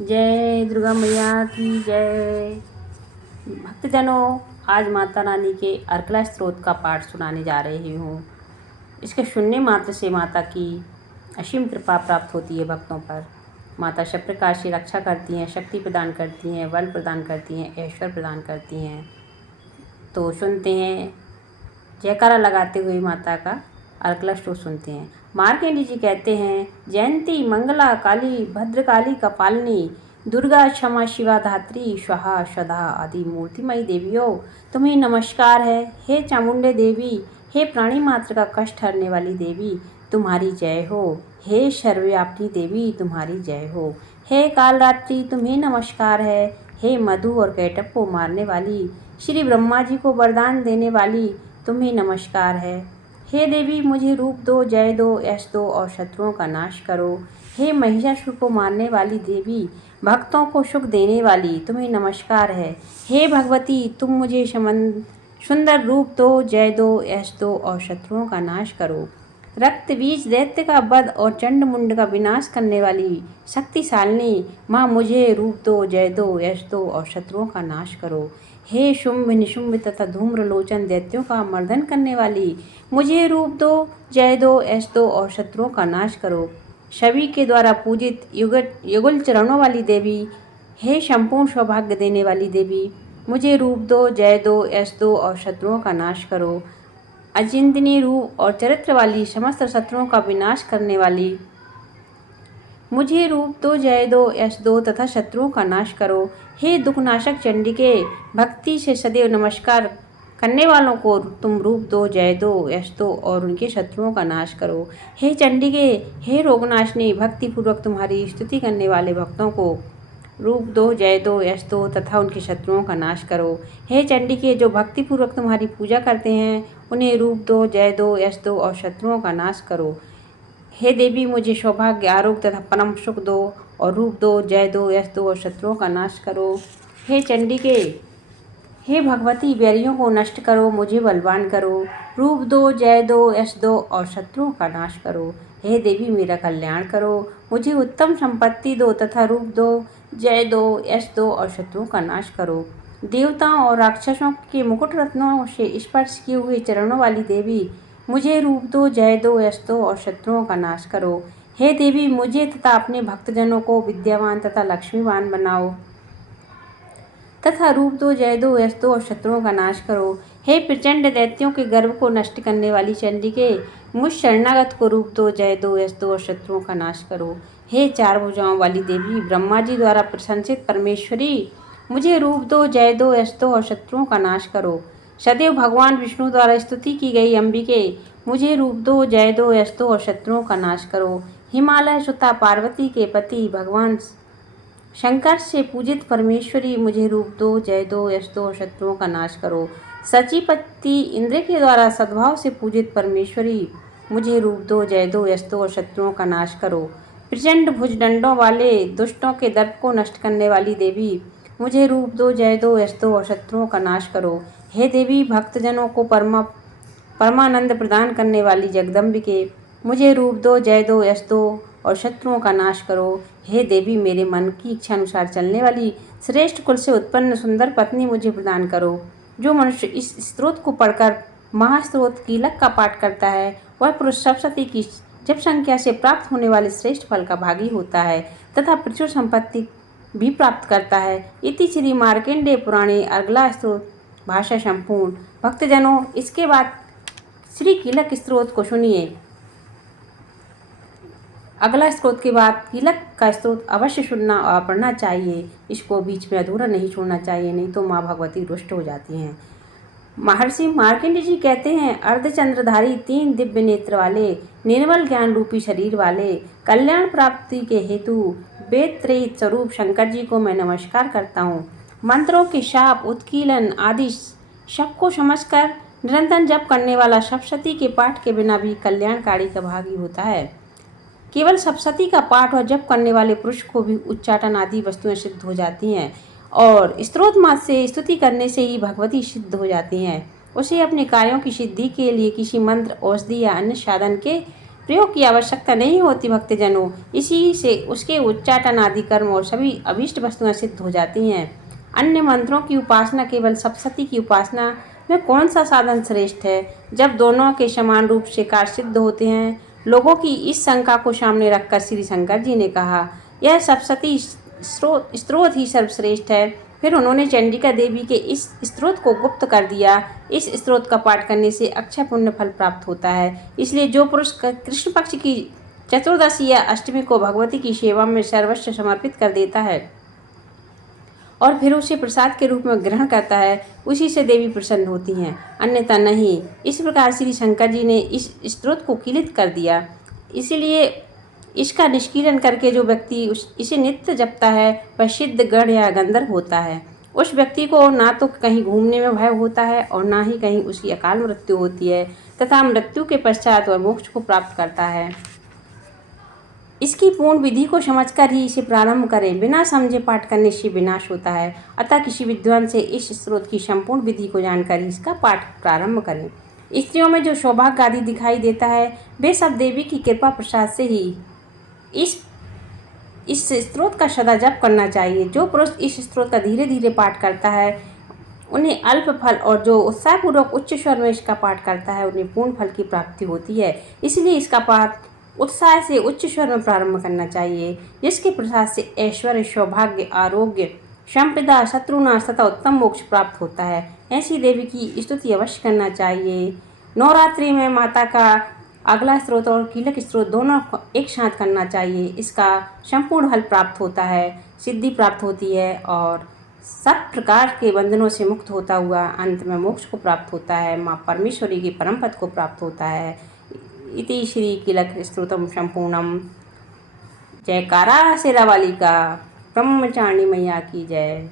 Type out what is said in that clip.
जय दुर्गा मैया की जय। भक्तजनों, आज माता रानी के अर्कला स्तोत्र का पाठ सुनाने जा रही हूँ। इसके सुनने मात्र से माता की असीम कृपा प्राप्त होती है भक्तों पर। माता सब प्रकार से रक्षा करती हैं, शक्ति प्रदान करती हैं, बल प्रदान करती हैं, ऐश्वर्य प्रदान करती हैं। तो सुनते हैं, जयकारा लगाते हुए माता का अर्कला स्तोत्र सुनते हैं। मार्कंडेय जी कहते हैं, जयंती मंगला काली भद्रकाली कपालिनी दुर्गा क्षमा शिवा धात्री स्वाहा स्वधा आदि मूर्तिमयी देवियों, तुम्हें नमस्कार है। हे चामुंडे देवी, हे प्राणी मात्र का कष्ट हरने वाली देवी, तुम्हारी जय हो। हे सर्वव्यापिनी देवी, तुम्हारी जय हो। हे कालरात्रि, तुम्हें नमस्कार है। हे मधु और कैटभ को मारने वाली, श्री ब्रह्मा जी को वरदान देने वाली, तुम्हें नमस्कार है। हे देवी, मुझे रूप दो, जय दो, यश दो और शत्रुओं का नाश करो। हे महिषासुर को मारने वाली देवी, भक्तों को सुख देने वाली, तुम्हें नमस्कार है। हे भगवती, तुम मुझे सुंदर रूप दो, जय दो, यश दो और शत्रुओं का नाश करो। रक्त बीज दैत्य का वध और चंड मुंड का विनाश करने वाली शक्तिशालिनी माँ, मुझे रूप दो, जय दो, यश दो और शत्रुओं का नाश करो। हे शुंभ निशुंभ तथा धूम्रलोचन दैत्यों का मर्दन करने वाली, मुझे रूप दो, जय दो, यश दो और शत्रुओं का नाश करो। सभी के द्वारा पूजित युगल चरणों वाली देवी, हे संपूर्ण सौभाग्य देने वाली देवी, मुझे रूप दो, जय दो, यश दो और शत्रुओं का नाश करो। अचिंतनीय रूप और चरित्र वाली, समस्त शत्रुओं का विनाश करने वाली, मुझे रूप दो, जय दो, यश दो तथा शत्रुओं का नाश करो। हे दुखनाशक चंडिके, भक्ति से सदैव नमस्कार करने वालों को तुम रूप दो, जय दो, यश दो और उनके शत्रुओं का नाश करो। हे चंडिके, हे रोगनाशनी, भक्तिपूर्वक तुम्हारी स्तुति करने वाले भक्तों को रूप दो, जय दो, यश दो तथा उनके शत्रुओं का नाश करो। हे चंडिके, जो भक्तिपूर्वक तुम्हारी पूजा करते हैं, उन्हें रूप दो, जय दो, यश दो और शत्रुओं का नाश करो। हे देवी, मुझे सौभाग्य, आरोग्य तथा परम सुख दो और रूप दो, जय दो, यश दो और शत्रुओं का नाश करो। हे चंडिके, हे भगवती, बैरियों को नष्ट करो, मुझे बलवान करो, रूप दो, जय दो, यश दो और शत्रुओं का नाश करो। हे देवी, मेरा कल्याण करो, मुझे उत्तम संपत्ति दो तथा रूप दो, जय दो, यश दो और शत्रुओं का नाश करो। देवताओं और राक्षसों के मुकुट रत्नों से स्पर्श किए हुए चरणों वाली देवी, मुझे रूप दो, जय दो, यश दो और शत्रुओं का नाश करो। हे देवी, मुझे तथा अपने भक्तजनों को विद्यावान तथा लक्ष्मीवान बनाओ तथा रूप दो, जय दो, यश दो और शत्रुओं का नाश करो। हे प्रचंड दैत्यों के गर्भ को नष्ट करने वाली चंडिके, मुझ शरणागत को रूप दो, जय दो, यश दो और शत्रुओं का नाश करो। हे चार भुजाओं वाली देवी, ब्रह्मा जी द्वारा प्रशंसित परमेश्वरी, मुझे रूप दो, जय दो, यश दो और शत्रुओं का नाश करो। सदैव भगवान विष्णु द्वारा स्तुति की गई अंबिके, मुझे रूप दो, जय दो, यश दो और शत्रुओं का नाश करो। हिमालय सुता पार्वती के पति भगवान शंकर से पूजित परमेश्वरी, मुझे रूप दो, जय दो, यश दो और शत्रुओं का नाश करो। सचीपति इंद्र के द्वारा सद्भाव से पूजित परमेश्वरी, मुझे रूप दो, जय दो, यश दो और शत्रुओं का नाश करो। प्रचंड भुजदंडों वाले दुष्टों के दर्प को नष्ट करने वाली देवी, मुझे रूप दो, जय दो, यश दो और शत्रुओं का नाश करो। हे देवी, भक्तजनों को परमानंद प्रदान करने वाली जगदम्बिके, मुझे रूप दो, जय दो, यश दो और शत्रुओं का नाश करो। हे देवी, मेरे मन की इच्छा अनुसार चलने वाली श्रेष्ठ कुल से उत्पन्न सुंदर पत्नी मुझे प्रदान करो। जो मनुष्य इस स्त्रोत को पढ़कर महास्त्रोत कीलक का पाठ करता है, वह पुरुष सप्तशती की जप संख्या से प्राप्त होने वाले श्रेष्ठ फल का भागी होता है तथा प्रचुर संपत्ति भी प्राप्त करता है। इति श्री मार्कंडेय पुराणे अर्गला स्तोत्र भाषा संपूर्ण। भक्तजनों, इसके बाद श्री कीलक स्तोत्र को सुनिए। अगला स्तोत्र के बाद कीलक का स्तोत्र अवश्य सुनना और पढ़ना चाहिए। इसको बीच में अधूरा नहीं छोड़ना चाहिए, नहीं तो माँ भगवती रुष्ट हो जाती हैं। महर्षि मार्कंडेय जी कहते हैं, अर्धचंद्रधारी, तीन दिव्य नेत्र वाले, निर्मल ज्ञान रूपी शरीर वाले, कल्याण प्राप्ति के हेतु वेद त्रयी स्वरूप शंकर जी को मैं नमस्कार करता हूँ। मंत्रों के शाप, उत्कीलन आदि सबको समझकर निरंतर जप करने वाला सप्तशती के पाठ के बिना भी कल्याणकारी का भागी होता है। केवल सप्तशती का पाठ और जप करने वाले पुरुष को भी उच्चाटन आदि वस्तुएं सिद्ध हो जाती हैं और स्तोत्र मात्र से स्तुति करने से ही भगवती सिद्ध हो जाती हैं। उसे अपने कार्यों की सिद्धि के लिए किसी मंत्र, औषधि या अन्य साधन के प्रयोग की आवश्यकता नहीं होती भक्तजनों। इसी से उसके उच्चाटन आदि कर्म और सभी अभीष्ट वस्तुएं सिद्ध हो जाती हैं। अन्य मंत्रों की उपासना केवल सप्तशती की उपासना में कौन सा साधन श्रेष्ठ है, जब दोनों के समान रूप से कार्य सिद्ध होते हैं। लोगों की इस शंका को सामने रखकर श्री शंकर जी ने कहा, यह सप्तशती स्त्रोत ही सर्वश्रेष्ठ है। फिर उन्होंने चंडिका देवी के इस स्त्रोत को गुप्त कर दिया। इस स्त्रोत का पाठ करने से अक्षय पुण्य फल प्राप्त होता है। इसलिए जो पुरुष कृष्ण पक्ष की चतुर्दशी या अष्टमी को भगवती की सेवा में सर्वस्व समर्पित कर देता है और फिर उसे प्रसाद के रूप में ग्रहण करता है, उसी से देवी प्रसन्न होती हैं, अन्यथा नहीं। इस प्रकार श्री शंकर जी ने इस स्त्रोत को किलित कर दिया। इसीलिए इसका निष्कीलन करके जो व्यक्ति इसे नित्य जपता है वह सिद्ध गण या गंधर्व होता है। उस व्यक्ति को ना तो कहीं घूमने में भय होता है और ना ही कहीं उसकी अकाल मृत्यु होती है, तथा मृत्यु के पश्चात वह मोक्ष को प्राप्त करता है। इसकी पूर्ण विधि को समझकर ही इसे प्रारंभ करें। बिना समझे पाठ करने से विनाश होता है। अतः किसी विद्वान से इस स्त्रोत की संपूर्ण विधि को जानकर ही इसका पाठ प्रारंभ करें। स्त्रियों में जो सौभाग्य आदि दिखाई देता है वे सब देवी की कृपा प्रसाद से ही। इस स्त्रोत का सदा जप करना चाहिए। जो पुरुष इस स्त्रोत का धीरे धीरे पाठ करता है उन्हें अल्प फल, और जो उत्साहपूर्वक उच्च स्वर में इसका पाठ करता है उन्हें पूर्ण फल की प्राप्ति होती है। इसलिए इसका पाठ उत्साह से उच्च स्वर में प्रारंभ करना चाहिए, जिसके प्रसाद से ऐश्वर्य, सौभाग्य, आरोग्य, संपदा, शत्रुनाश तथा उत्तम मोक्ष प्राप्त होता है। ऐसी देवी की स्तुति अवश्य करना चाहिए। नवरात्रि में माता का अगला स्त्रोत और कीलक स्त्रोत दोनों एक साथ करना चाहिए। इसका संपूर्ण फल प्राप्त होता है, सिद्धि प्राप्त होती है और सब प्रकार के बंधनों से मुक्त होता हुआ अंत में मोक्ष को प्राप्त होता है, माँ परमेश्वरी की परम पद को प्राप्त होता है। इति श्री कीलक स्तोत्रम संपूर्णम। जयकारा शेरावाली का। ब्रह्मचारिणी मैया की जय।